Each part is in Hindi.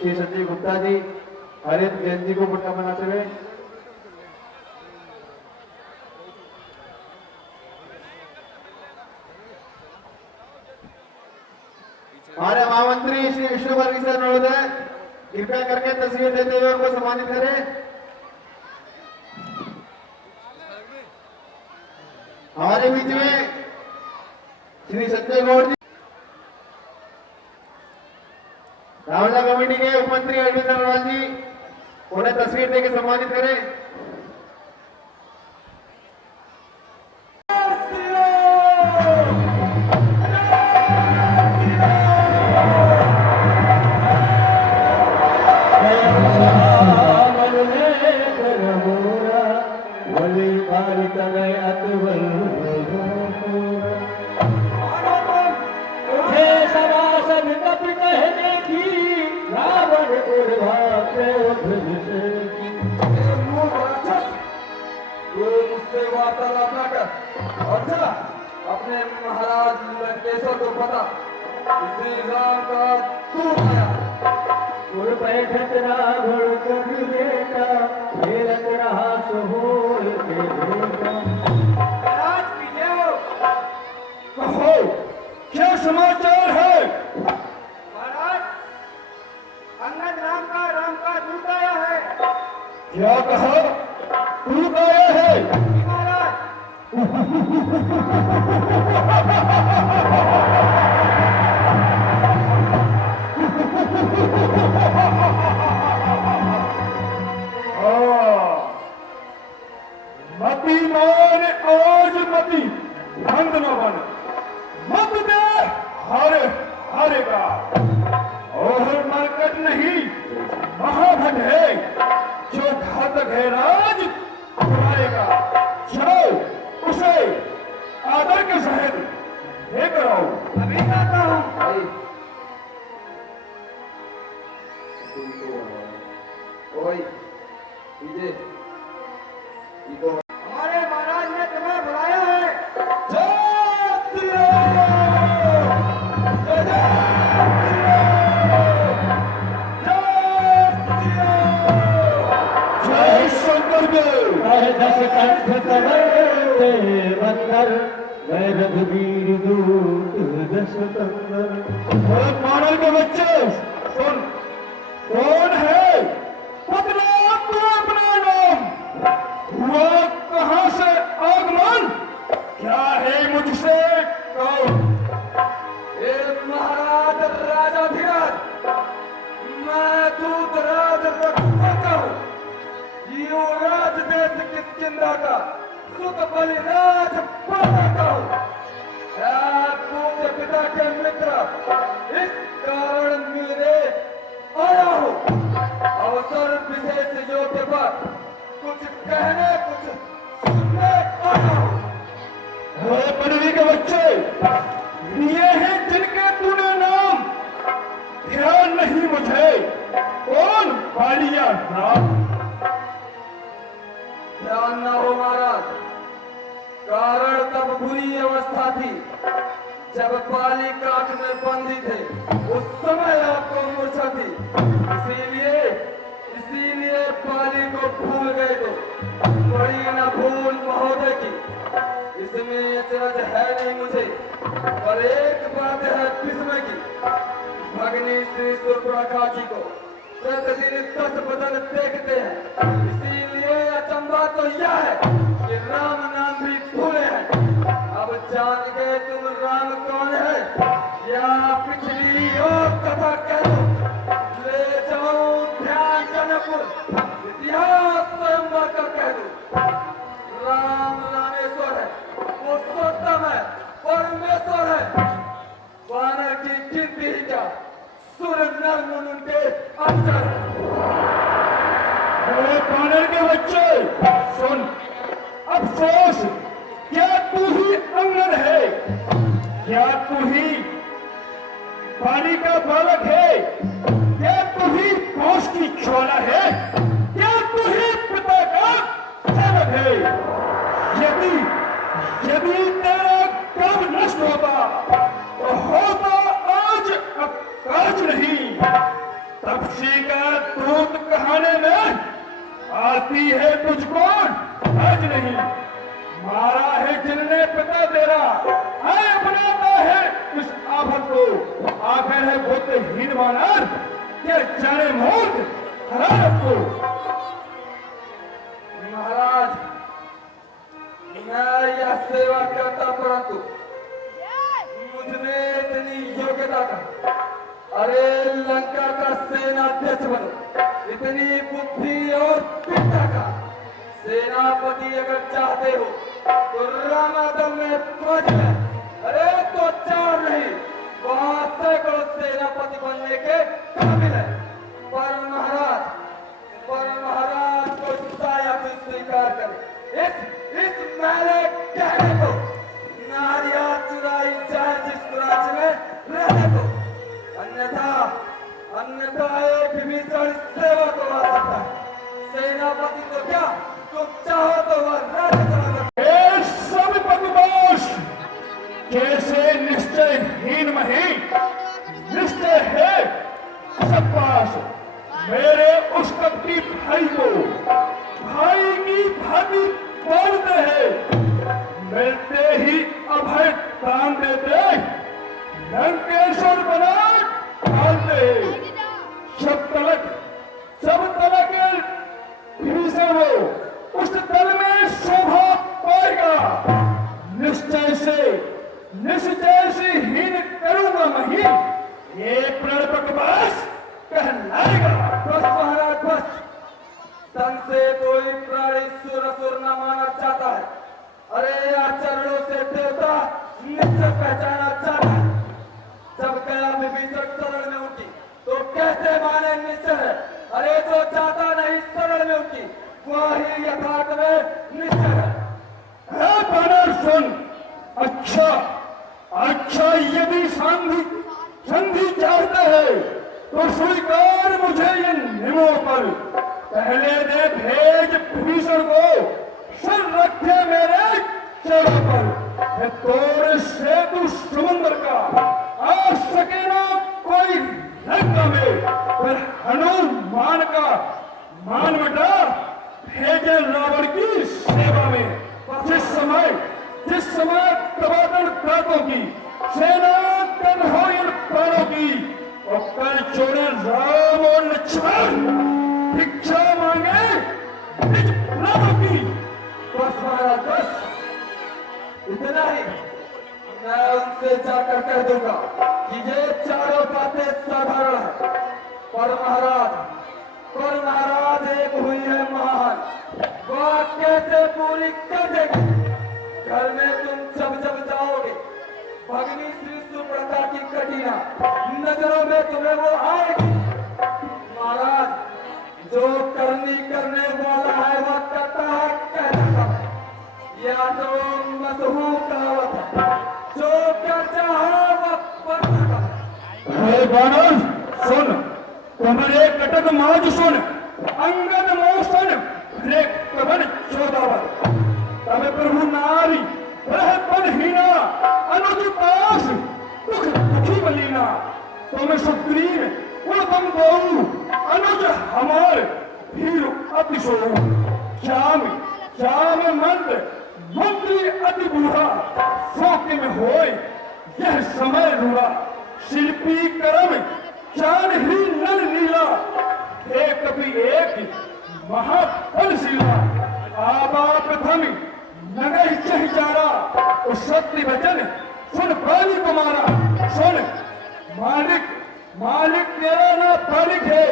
श्री संजय गुप्ता जी हरित जैन जी को पट्टा बनाते हुए हमारे महामंत्री श्री विष्णुवर्गीय सर महोदय कृपया करके तस्वीर देते हुए उनको सम्मानित करें। हमारे बीच में श्री संजय गौड़ जी रावला कमेटी के उप मंत्री अरविंद अग्रवाल जी उन्हें तस्वीर देकर सम्मानित करें। अपने महाराज लंकेश्वर को पता श्री राम का तू आया गुरु बैठक राघव कभी बेटा फेरत रहा सोहोल के बेटा। महाराज कहो क्या समाचार है? महाराज अंगद राम का दूत आया है। क्या कहा? दूत आया है? मती मान आज मती बंद न बन मत दे हारे हारेगा और मरकट नहीं महाभट है जो घातक है राज बुलाएगा। चलो उसे आदर के सहित लेकर आओ। अभी आता हूं। हमारे महाराज ने तुम्हें बुलाया है। जय शंकर देव। दस कंठ अंदर मैं रघुवीर दूत दस कंदर। मानव के बच्चे सुन कौन है? बतला तू अपना नाम। हुआ कहां से आगमन? क्या है मुझसे कहो। महाराज राजाधिराज मैं दूत राज रघुवर का हूं। युवराज देश किष्किंधा का सुत बलिराज का हूं। पूज्य पिता के मित्र इस कारण मिलने आया हूं। अवसर विशेष योग्य पर कुछ कहने कुछ सुनने आया हूं। पृथ्वी के बच्चे ये हैं जिनके तूने नाम ध्यान नहीं मुझे। कौन? बालिया राम। ध्यान न हो महाराज। कारण तब बुरी अवस्था थी जब पाली काट में बंदी थे। उस समय आपको मूर्छा थी। इसीलिए पाली को भूल गए थे। बड़ी न भूल महोदय की इसमें अचरज है नहीं मुझे। पर एक बात है विस्मय की। भगनी श्री सुर्पणखा जी को प्रतिदिन 10 बदन देखते हैं। इसीलिए अचंभा तो यह है कि राम नाम भी भूले हैं। अब जान गए तुम राम कौन है या पिछली और कथा कह दो। ले जाओ ध्यान जनकपुर इतिहास स्वयंवर का कह दो। राम रामेश्वर है, पुरुषोत्तम है, परमेश्वर है। वानर की गिनती ही क्या, सुर नर मुन उनके अक्षर। वानर के बच्चे सुन। अफसोस क्या तू ही अंगद है? क्या तू ही पानी का बालक है? क्या तू ही कोष की ज्वाला है? क्या तू ही पिता का सेवक है? यदि तेरा काम नष्ट होता तो होता आज अकाज नहीं। तब से कृष्ण का दूत कहाने में आती है तुझको आज नहीं, मारा है जिनने पिता तेरा, आए अपनाता है इस आफत को, आखिर है बुद्धहीन वानर, क्या जाने मूर्ख हरारत को। महाराज, मैं यह सेवा करता परंतु मुझमें इतनी योग्यता का, अरे लंका का सेनाध्यक्ष बनो, इतनी बुद्धि और पिता का सेनापति अगर चाहते हो तो रामादम में 5 है, अरे तो 4 नहीं, 500 करोड़ सेनापति बनने के काबिल है। पर महाराज को शायद स्वीकार करें इस मेरे कहने को, नारिया चुराई चाहे जिस राज्य में रहने को, अन्यथा एक विभीषण सेवा को आ सकता है। सेनापति तो क्या, तुम चाहो तो वह राज्य चला सकता है। ये सब बकवास कैसे निश्चयहीन मही निश्चय है सब पास, मेरे उस कपटी भाई को भाई की भाभी बोलते हैं, मिलते ही अभय दान देते, लंकेश्वर बना डालते, सब तलक विभीषण हो उस दल में शोभा पाएगा, निश्चय से हीन करूंगा मही, ये प्रण बकवास कहलाएगा। बस महाराज बस, तन से कोई प्राणी सुर न माना चाहता है, अरे आचरणों से देवता निश्चय पहचाना चाहता है। जब गया विभीषण शरण में उठी तो कैसे माने निश्चय है, अरे जो चाहता नहीं शरण में उठी वही यथार्थ में निश्चय है। बानर सुन, अच्छा यदि संधि चाहता है तो स्वीकार मुझे इन नियमों पर, पहले दे भेज विभीषण को, सर रखे मेरे चेहरे पर, तोड़ सेतु समुद्र का आ सके ना कोई लंका में, पर हनुमान का मान मटा भेजे रावण की सेवा में। जिस समय तबादल प्रातों की सेना कन हो इन प्राणों की, और कर छोड़े राम और लक्ष्मण, भिक्षा मांगे निज प्राणों की। बस महाराज बस, इतना ही, मैं उनसे जाकर कह दूंगा कि ये चारों बातें साधारण है, पर महाराज एक हुई है महान, वह कैसे पूरी कर देगी। घर में तुम जब जाओगे, भगनी श्री सुप्रता की कटिया नजरों में तुम्हें वो आएगी। महाराज, जो करने वाला है वह करता है, कहता है, या तो मशहूर कहावत है, जो करता है वह बनता है। बानर सुन, तुम्हारे कटक माज सुन, अंगद मोसन रे कवन चोदावत, तब प्रभु नारी रह पदहीना, अनुज पास दुखी बलीना, तुम सुग्रीव कुलतम बहु, अनुज हमार भीर अतिशो, श्याम मंत्री अति बूढ़ा, शोक में होय यह समय रूढ़ा, शिल्पी करम चान ही नल नीला, एक कभी एक महाफलशीला, आबा प्रथम नगई चह चारा, उस सत्य वचन सुन बाली को मारा, सुन मालिक तेरा ना बालिक है,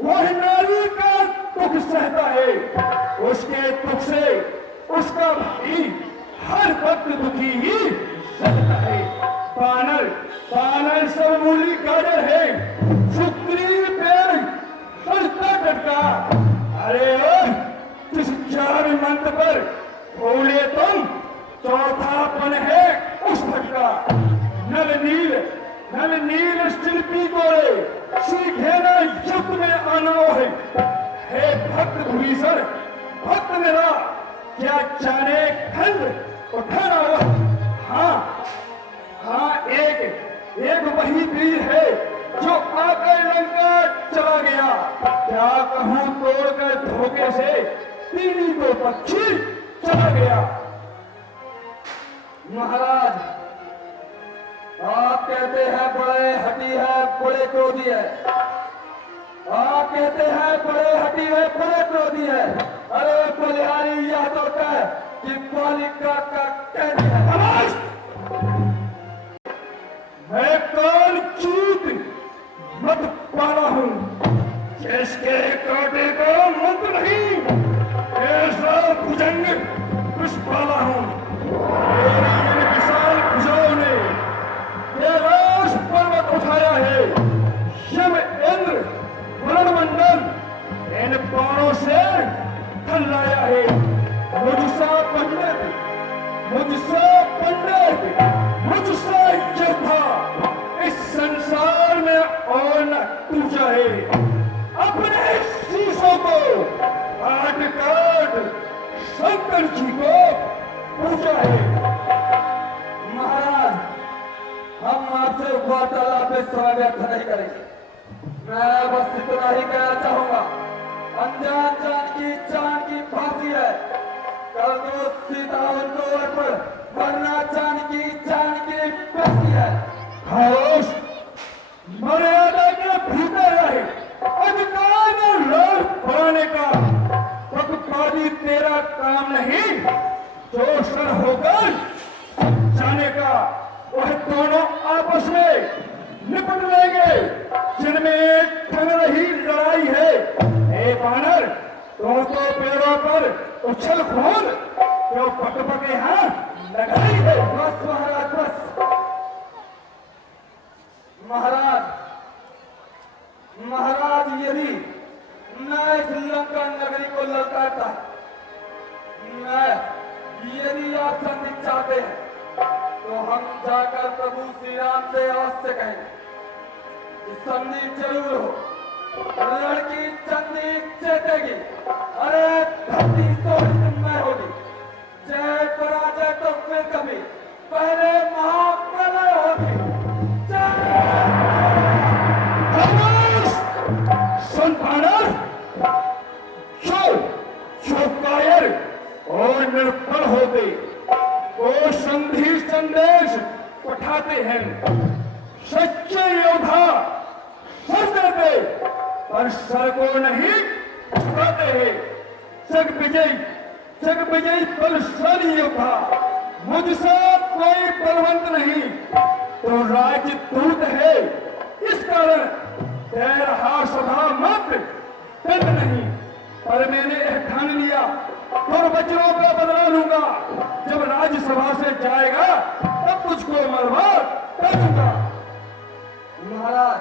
वह नारी का दुख सहता है, उसके दुख से उसका भाई हर वक्त दुखी ही रहता है। बानर सब मूली गाजर है, सुग्रीव पेड़ सजता टटका, अरे जिस 4 मंत्र पर बोले तुम, चौथापन है उस भटका, नल नील शिल्पी गोरे, सीखे न युग में आना है भक्त भूषण भक्त मेरा, क्या जाने खंड उठाना वह, हाँ एक वही वीर है जो आकर लंका चला गया, क्या कहूं तोड़कर धोखे से तीनी को पक्षी चला गया। महाराज, आप कहते हैं बड़े हटी है, बड़े क्रोधी है। आप कहते हैं बड़े हटी है, बड़े क्रोधी है। अरे बलिहारी, यह तो कह कि बालिका का कैदी है। आवाज! मैं काल चूत मत पाला हूं, जिसके कांटे को मत नहीं, ऐसा भुजंग कुछ पाला हूं। मेरी इन विशाल भुजाओं ने कैलाश पर्वत उठाया है, यम इंद्र वरुण मंडल इन बाणों से थल्लाया है। मुझसा पंडित, मुझसा योद्धा इस संसार में और न पूछा है। अपने शीशों को काट काट शंकर जी को पूछा है। महाराज, हम आपसे वार्तालाप में समय व्यर्थ नहीं करेंगे। मैं बस इतना ही कहना चाहूंगा, अनजान जान की फांसी है। कल तो सीता उनको पर वरना जान की फांसी है। खामोश, मर्यादा के भीतर रहे, अधिकार में लोग बढ़ाने का पक्षपाती तेरा काम नहीं। जो सर होकर जाने का वह दोनों आपस में निपट लेंगे, जिनमें ठग रही लड़ाई है। ए बानर, तुम तो पेड़ों पर उछल कूद क्यों पके हाथ लगाई है। बस महाराज, बस महाराज, यदि मैं इस लंका नगरी को ललकारता, यदि आप संधि चाहते हैं तो हम जाकर प्रभु श्री राम से अवश्य कहेंगे कि संधि जरूर हो। लड़की चंदी चेतेगी, अरे धरती तोड़मय होगी। जय पराजय तो फिर कभी, पहले महाप्रलय होगी। सुन बानर, जो कायर और निर्बल होते वो संधि संदेश पठाते हैं। सच्चे योद्धा सर देते पर सर को नहीं झुकाते हैं। जग विजयी बलशाली योद्धा मुझसे कोई बलवंत नहीं, तो राजदूत है। इस कारण रहा सभा मत दंड नहीं, पर मैंने ठान लिया और वचनों का बदला लूंगा। जब राज्यसभा से जाएगा तब तुझको मरवा कर दूंगा। महाराज,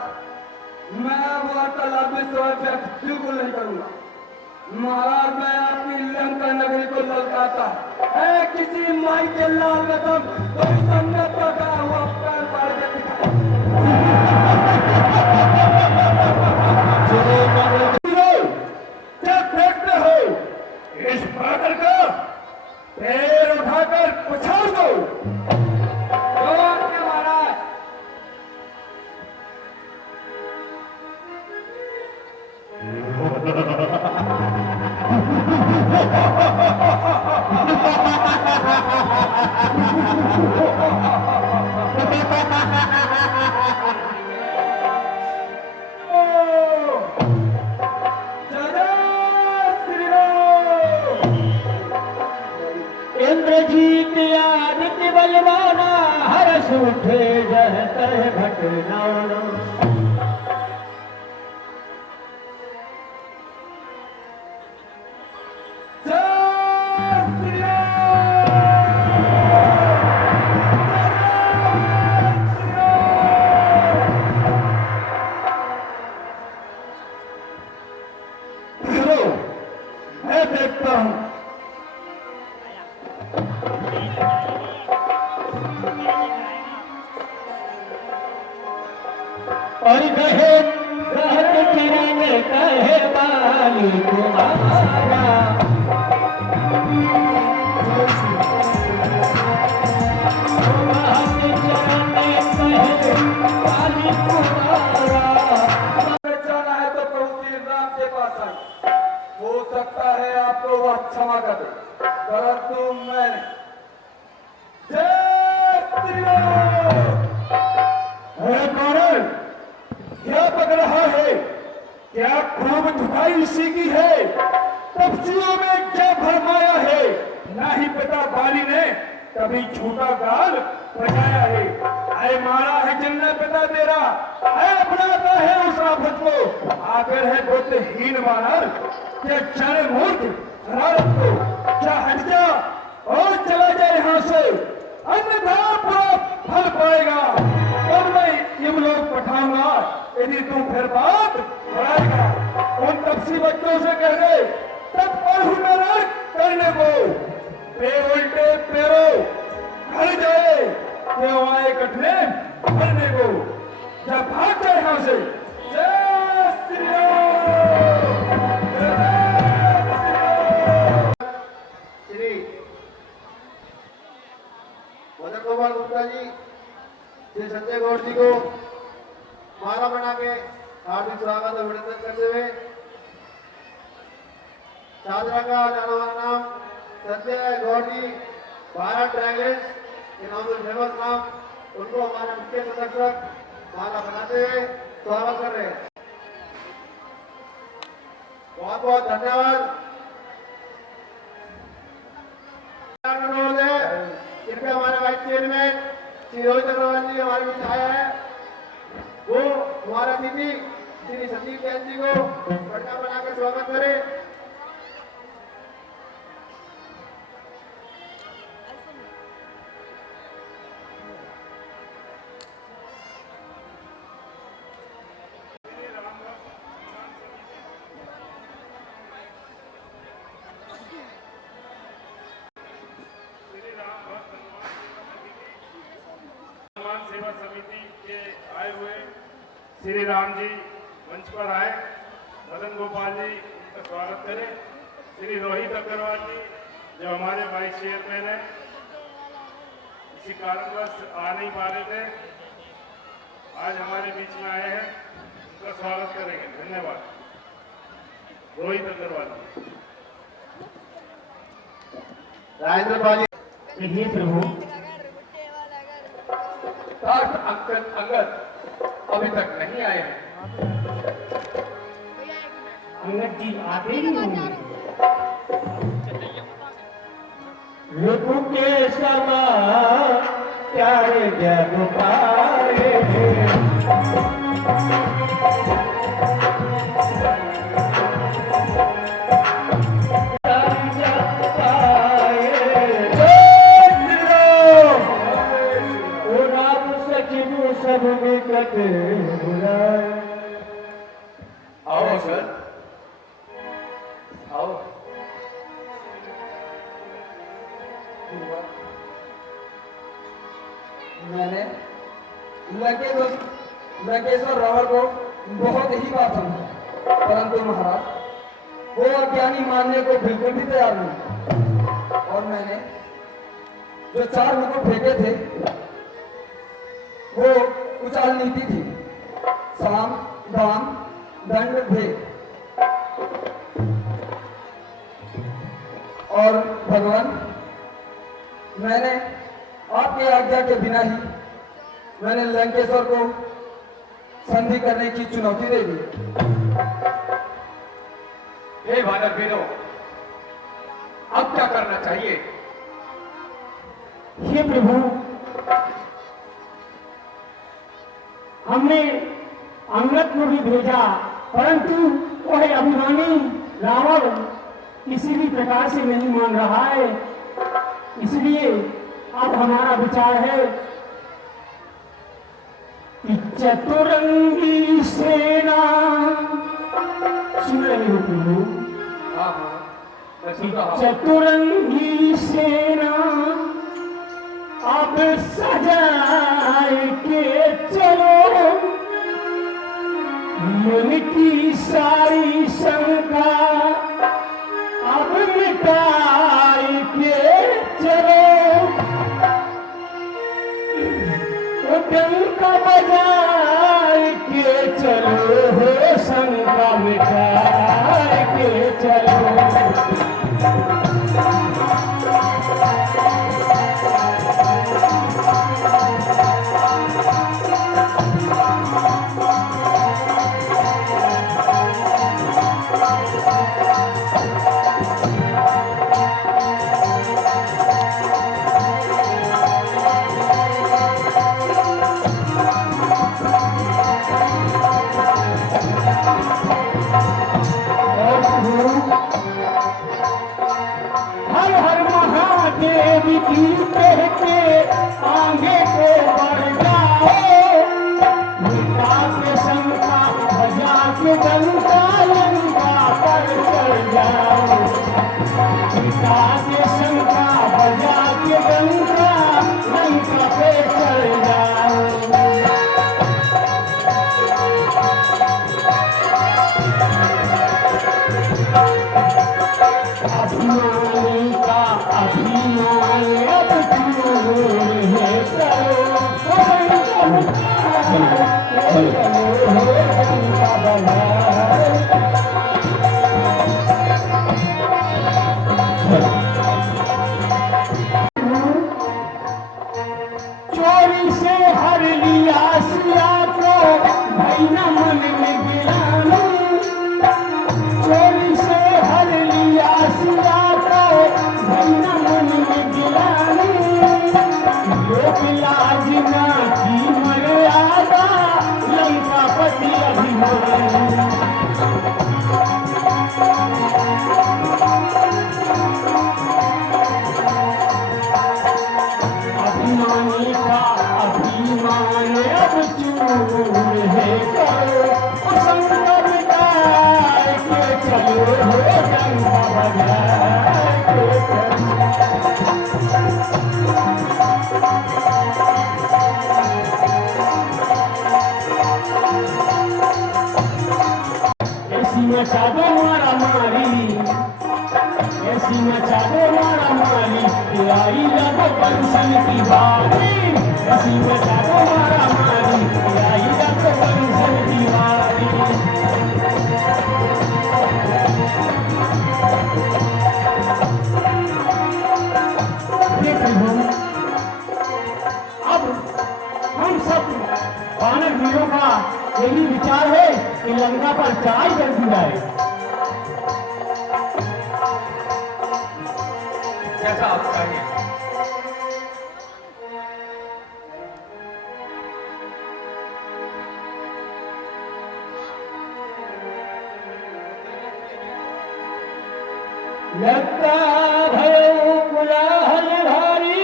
मैं वार्तालाप में समय व्यर्थ बिल्कुल नहीं करूंगा। महाराज, मैं आपकी लंका नगरी को ललकारता है किसी माई के लाल में कोई संगत का हुआ पैर पाड़ के दिखाए। क्या देखते हो? इस पागल का पैर उठाकर पछाड़ दो। महाराज, इंद्रजीत आदित्य बलवाना, हर्ष उठे जहत घटनाना। मैं देखता हूं। और कहे रहत किरण कहे बाली कुमारा। चरण कहे बाली कुमारा। आपके पास आई, हो सकता है आपको वह क्षमा कर दे, परंतु मैं नहीं। जय श्री राम। अरे कौन क्या पक रहा है? क्या खूब धुनाई इसी की है? तपसियों में क्या भरमाया है? ना ही पिता बाली ने कभी झूठा गाल बजाया है। आए मारा है जिनने पिता तेरा, आए अपनाता है उस आफत को। आखिर है बुद्धिहीन वानर, क्या जाने मूर्ख शरारत को। क्या हट जा और चला जाए यहाँ से, अन्यथा पूरा फल पाएगा। और मैं यमलोक पठाऊंगा यदि तू फिर बात बढ़ाएगा। उन तपसी बच्चों से कह दे तब पढ़ू नरक करने को, पे उल्टे पैरों घर जाए क्यों आए कटने मरने को। जब भाग जाए यहाँ से। जय श्री राम। श्री मदन गोपाल गुप्ता जी, श्री संजय गौड़ जी को माला बना के हार्दिक स्वागत और अभिनंदन करते हुए चादरा का जानवर नाम संजय गौड़ जी, भारत ड्रैगन्स के नाम से फेमस नाम, उनको हमारे मुख्य संरक्षक माला बनाते हुए स्वागत कर रहे हैं। बहुत बहुत धन्यवाद। अनुरोध है कृपया हमारे वाइस चेयरमैन श्री रोहित अग्रवाल जी हमारे बीच आया है, वो हमारा अतिथि श्री संदीप जैन जी को पटना बना के स्वागत करें। सेवा समिति के आए हुए श्री राम जी मंच पर आए, मदन गोपाल जी उनका स्वागत करें। श्री रोहित अग्रवाल जी जो हमारे वाइस चेयरमैन हैं, इसी कारणवश आ नहीं पा रहे थे, आज हमारे बीच में आए हैं, उनका स्वागत करेंगे। धन्यवाद। रोहित अग्रवाल जी। राजेंद्र पाली कहिए प्रभु। अंकल अंगद अभी तक नहीं आए हैं। अंगद जी आते ही होंगे। रुक के समा प्यारे जग पाए, सब निकट बुलाए। आओ सर, आओ। मैंने लंकेश्वर रावण को बहुत ही बार समझा, परंतु महाराज वो अज्ञानी मानने को बिल्कुल भी तैयार नहीं। और मैंने जो 4 मुकुट फेंके थे वो कुचाल नीति थी, साम दाम दंड भेद। और भगवान, मैंने आपके आज्ञा के बिना ही मैंने लंकेश्वर को संधि करने की चुनौती दे दी। हे वानर वीरों, अब क्या करना चाहिए? हे प्रभु, हमने अंगद को भी भेजा, परंतु वह अभिमानी रावण किसी भी प्रकार से नहीं मान रहा है। इसलिए अब हमारा विचार है कि चतुरंगी सेना, सुन रहे हो प्रभु? हाँ हाँ, मैं सुन रहा हूं। चतुरंगी सेना अब सजाए के चलो, मन की सारी शंका अब मिटाए के चलो। तो डंका बजाए के चलो, हो शंका मिटाए के चलो। हर हर महादेव की कह के आगे को बढ़ जाओ। गीता के शंका बजा के डंका लंका पर चढ़ जाओ। गीता के शंका बजा के डंका लंका पे चढ़ जाओ। अभिमान का अभिमान अब दूर है करो। चोरी से हर लिया सिया को भैया मन में गिरानी। चोरी से हर लिया सिया को भैया मन में गिरानी। लोक लाज ना की मर्यादा लंका पति अभिमानी। अभिमानी का अभिमान अब चूर है करो। संकट मिटाए के चलो डंका बजाए के चलो। ऐसी मचा दो मारा मारी। ऐसी मचा दो मारा मारी। आई लगो पंचन की बारी। ऐसी मचा दो मारा मारी। आई लगो पंचन की बारी। अब हम सब वानर वीरों का यही विचार है कि लंका पर चढ़ाई कर दी जाए। कैसा आप चाहिए? लगता भयो कुलाहल भारी।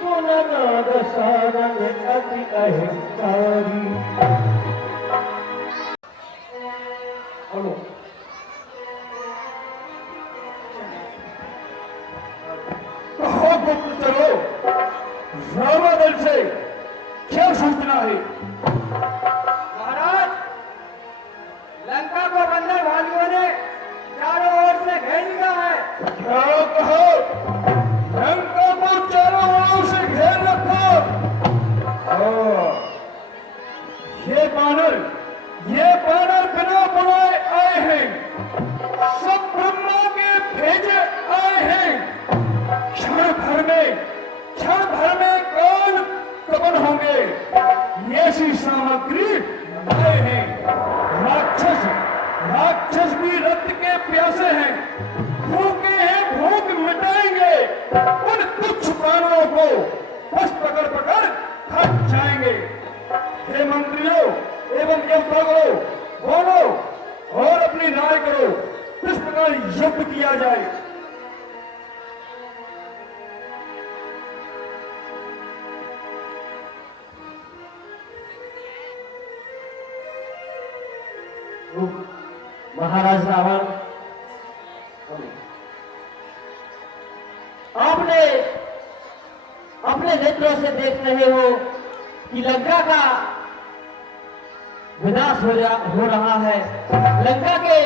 सुना नाद सारंग अति अहंकारी। कहो गुप्त चलो रावण से क्या सूचना है? महाराज, लंका को बंदर भालुओं ने चारों ओर से घेर लिया है। क्या कहो? लंका को चारों ओर से घेर रखा। ये बानर बिना बुलाए आए हैं। सब ब्रह्मा के भेजे आए हैं। क्षण भर में कौन कवन होंगे? ऐसी सामग्री लाए हैं। राक्षस भी रक्त के प्यासे हैं। भूखे हैं, भूख मिटाएंगे। उन तुच्छ प्राणों को बस पकड़ थक जाएंगे। हे मंत्रियों एवं यमराजों, बोलो और अपनी राय करो, किस प्रकार युद्ध किया जाए। महाराज रावण, आपने अपने नेत्रों से देख रहे हो कि लंका का विनाश हो रहा है। लंका के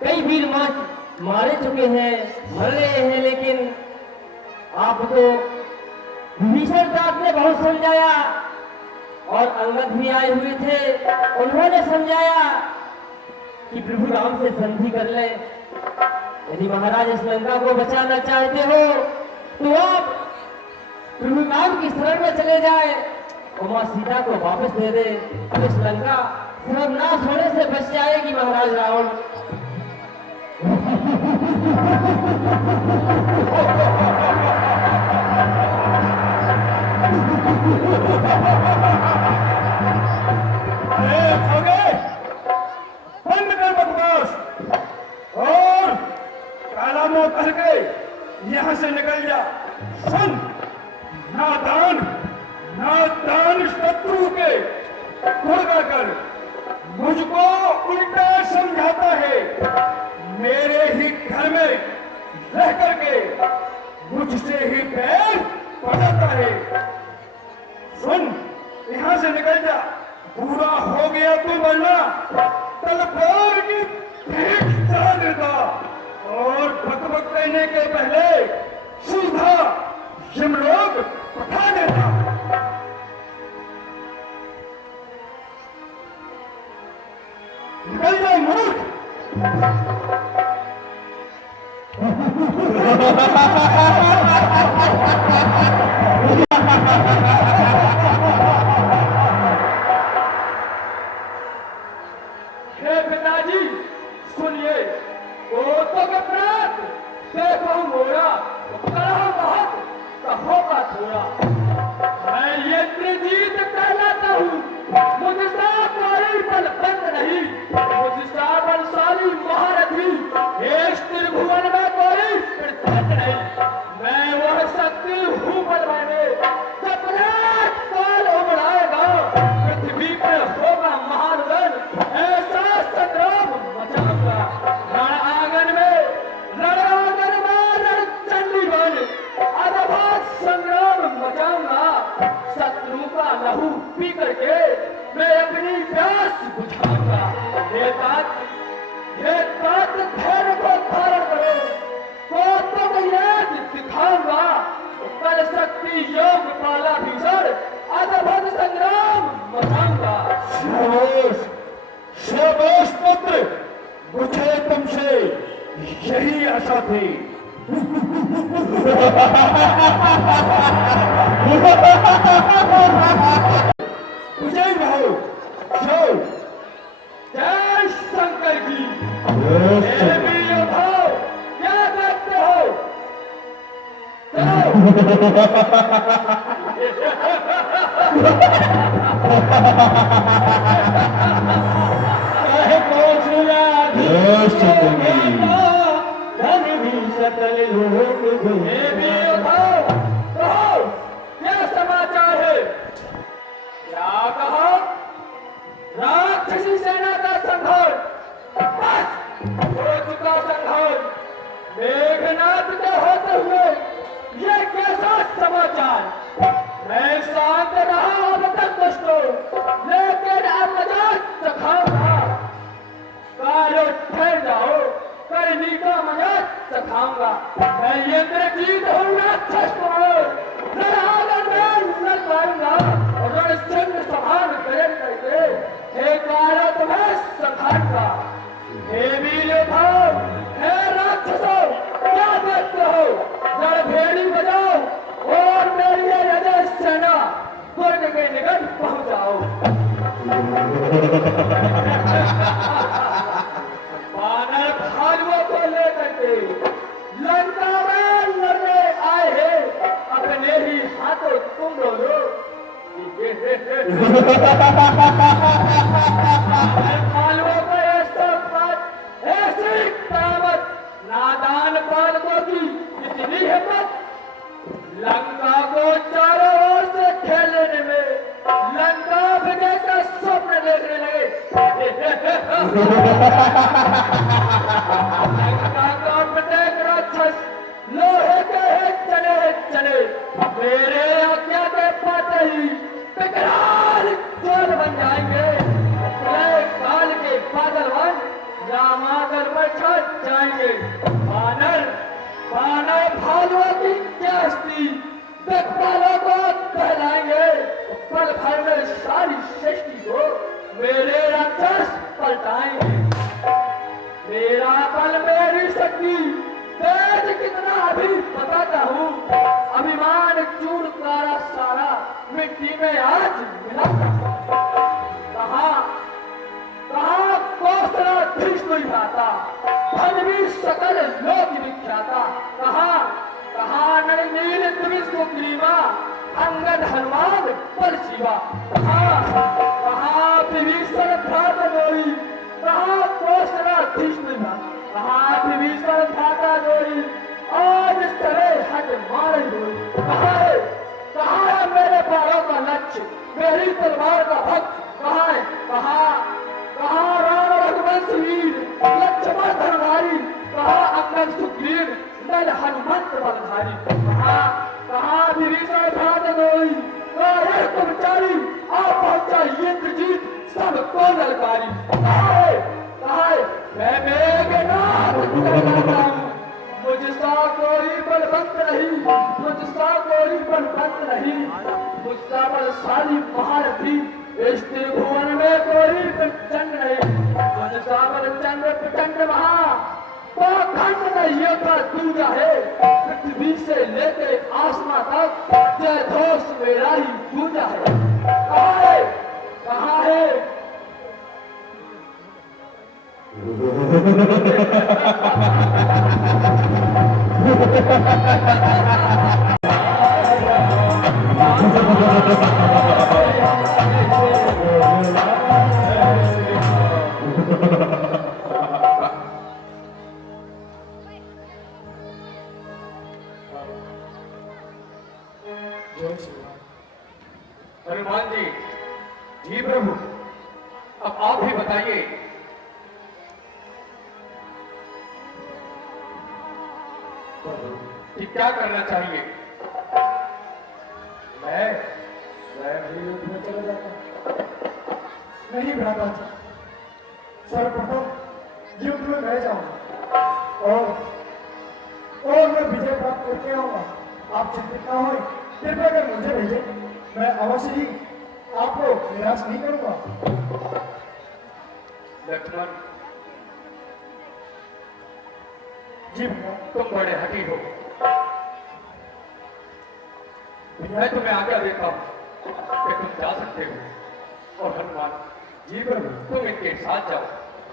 कई वीर मारे चुके हैं, मर रहे हैं, लेकिन आपको विभीषण दास ने बहुत समझाया और अंगद भी आए हुए थे। उन्होंने समझाया कि प्रभु राम से संधि कर ले। यदि महाराज इस लंका को बचाना चाहते हो तो आप प्रभु राम की शरण में चले जाए और मां सीता को वापस दे दे, तो इस लंका सर्वनाश होने से बच जाएगी महाराज रावण। अरे खोगे, बंद कर बकवास और काला मुंह करके यहाँ से निकल जा। सुन, नादान शत्रु के गुणगा कर मुझको उल्टा समझाता है। मेरे ही घर में रह करके मुझसे ही पैर पड़ता है। सुन, यहाँ से निकल जा, पूरा हो गया तू मरना, तलवार की भीख चढ़ा देता और बकबक कहने के पहले सीधा यमलोक पठा देता। निकल जाए मूर्ख। हे पिताजी सुनिए, वो तो गपरात देखो मोरा, कहो बहुत कहोगा थोड़ा। मैं ये त्रिजीत कहलाता हूँ, मुझसा कोई बलबंद नहीं, मुझसा बलशाली महारथी इस त्रिभुवन में कोई प्रतिबंध नहीं। मैं वह शक्ति हूँ बलवाने, गपरात काल उमड़ाएगा, पृथ्वी पर होगा महान रण, ऐसा संग्राम मचाऊंगा। रण आंगन में रणचंडी बन अद्भुत संग्राम मचाऊंगा। शत्रु का लहू पी करके मैं अपनी प्यास बुझाऊंगा। ये तात धैर्य को धारण करो, को तो याद दिखाऊंगा। कल शक्ति योग पाला भीषण अद्भुत संग्राम मचाऊंगा। शाबाश पुत्र, मुझे तुमसे यही आशा थी। विजय रहो। जाओ। जय शंकर की। हे वीर योद्धाओ, क्या देखते हो? क्या समाचार है? क्या कहा? राक्षसी सेना का संहार, बस हो चुका संहार। मेघनाथ के होते हुए ये कैसा समाचार? मैं शांत रहा अब तक दोस्तों, लेकिन अब मजाक चखाऊंगा। कालो ठहर जाओ, करनी का मजाक चखाऊंगा। मैं इंद्रजीत हूँ, राक्षस रणआंगन में लड़ पाऊंगा और रणसिंह समान करें करके हे कालो तुम्हें संभालूंगा। हे वीर योद्धाओ, हे राक्षसों, क्या देखते हो? रणभेरी बजाओ और मेरी ये अजय सेना स्वर्ग के निकट पहुंचाओ। वानर भालुओं को लेकर के लंका में लड़ने आए हैं, अपने ही हाथों तुम दोनों। भालुओं को ऐसी ताकत, नादान बालकों की इतनी हिम्मत, लंका को चारों ओर से खेलने में लंका विजय का स्वप्न देखने लगे। लंका का प्रत्येक राक्षस लोहे के चले मेरे आज्ञा के पाते ही विकराल ज्वाल बन जाएंगे। प्रलय काल के बादलवन रामागल पर छट जाएंगे। वानर भालुओं की क्या हस्ती दिक्पालों को कहलाएंगे। पल भर में सारी सृष्टि को मेरे राक्षस पलटाएंगे। जाता, धन भी सकल लोक विख्याता। कहाँ नरनील द्विज सुग्रीवा, अंगद हनुमान पर शिवा। कहाँ विभीषण भ्राता जोड़ी, कहाँ कौशलाधीश बिना, कहाँ विभीषण भ्राता जोड़ी, आज सरे हट मारे जोड़ी। कहाँ है मेरे बालों का लक्ष्य, मेरी तलवार का भक्त, कहाँ है? कहाँ राम रघुवंश वीर, लक्ष्मण धनुधारी, कहाँ अंगद सुग्रीव नर हनुमंत बलधारी। कहाँ विभीषण भ्राता जोड़ी, कहाँ तुम चारी, आप पहुंचा इंद्रजीत सबको ललकारी। कहाँ है? मैं मेघनाद कहलाता हूँ, मुझसा कोई बलवंत नहीं, मुझसा कोई बलवंत नहीं, मुझसा बलशाली महारथी इस त्रिभुवन में कोई प्रचंड नहीं, मुझसा बलचंद्र प्रचंड महा पाखंड नहीं योद्धा दूजा है, पृथ्वी से लेके आसमां तक जय घोष मेरा ही गूंजा है। कहाँ है? कहाँ है? हनुमान जी, जी प्रभु, अब आप ही बताइए। कि क्या करना चाहिए? मैं भी युद्ध में चला जाता। नहीं भ्राता जी, सर्वप्रथम युद्ध में मैं जाऊंगा और मैं विजय प्राप्त करके आऊंगा। आप चिंतित ना हों, कृपया कर मुझे भेजें, मैं अवश्य ही आपको निराश नहीं करूंगा। लक्ष्मण जी भैया। तुम बड़े हठी हो, मैं तुम्हें आज्ञा देता हूं कि तुम जा सकते हो। और हनुमान जी प्रभु, तुम इनके साथ जाओ।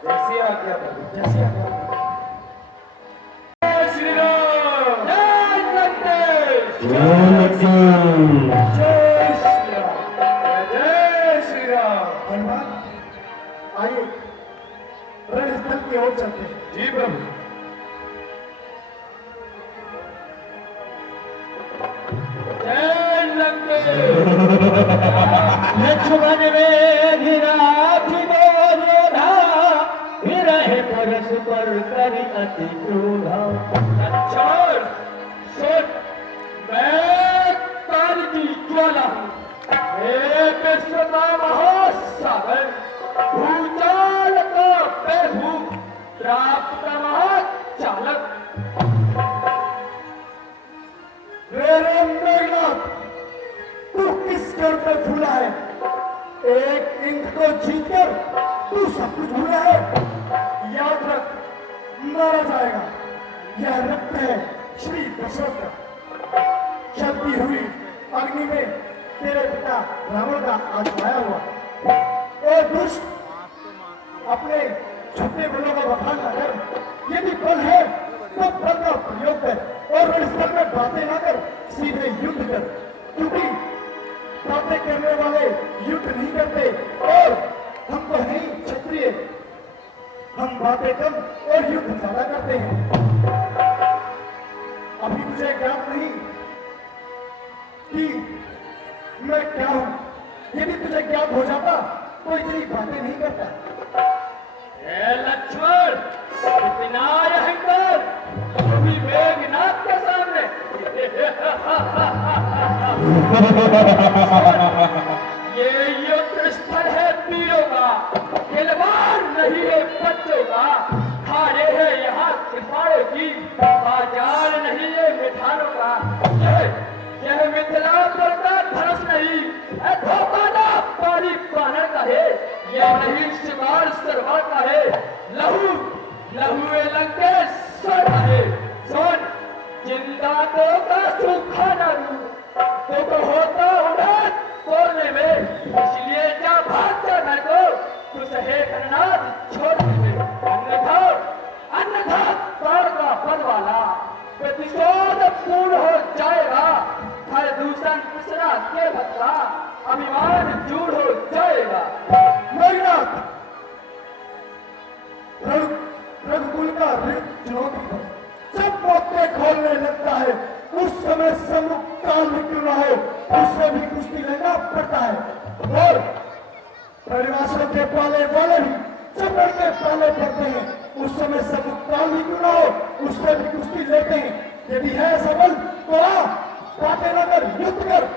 जैसी आज्ञा प्रभु, जैसी आज्ञा। श्री राम, जय लंकेश, जय श्री राम, जय श्री राम। हनुमान आइए रणस्थल की ओर चलते हैं। जी प्रभु। लक्ष्मण विरहे परस पर करी अति क्रोधा। लक्ष्मण सुन, मैं काल की ज्वाला हूँ, एक विश्व का महासागर, भूचाल का बेभू, प्राप्त का महाचालक। मेरे मेघनाथ, तू किस घर पे फूला है? एक इंद्र को जीतकर तू सब कुछ भूला है। याद रख, मारा जाएगा। यह रक्त है श्री दशरथ का, चलती हुई अग्नि में तेरे पिता रावण का आजमाया हुआ। ए दुष्ट, अपने छठे बलों का वखान न कर। यदि बल है तो बल का प्रयोग कर और रणस्थल में बातें ना कर, सीधे युद्ध कर। क्योंकि बातें करने वाले युद्ध नहीं करते और हम तो नहीं क्षत्रिय, हम बातें कम और युद्ध ज्यादा करते हैं। अभी तुझे ज्ञात नहीं कि मैं क्या हूं। यदि तुझे ज्ञात हो जाता तो इतनी बातें नहीं करता। लक्ष्मण, इतना अहंकार अभी मेघनाथ के सामने। ये युद्ध स्थल है वीरों का, खिलवाड़ नहीं है बच्चों का। खाने है यहाँ कृपाणों की, बाजार नहीं है मिठानों का। यह मिथिलापुर का धनुष नहीं, धोखाना पारी बानर का है। यह नहीं शिकार सरवा का है, लहू लहू लंकेश्वर का है। सुन, जिंदा तो का सूखा ना लू, तो होता उन्हें तोड़ने में, इसलिए जा भाग जाना तो कुछ है करना छोड़ दे, अन्यथा प्रतिशोध पूर्ण हो जाएगा। हर दूषण कृष्णा के बदला अभिमान चूर हो जाएगा। मेघनाथ, रघुकुल का ऋण चुनौती पर जब मोर्चे खोलने लगता है उस समय सम्मुख काल निकल रहा हो उससे भी कुश्ती लेना पड़ता है। और परिवासों के पाले वाले भी जब लड़के पाले पड़ते हैं उस समय सम्मुख काल भी क्यों ना हो उससे भी कुश्ती लेते हैं। यदि है सबल तो आ बातें न कर, युद्ध कर।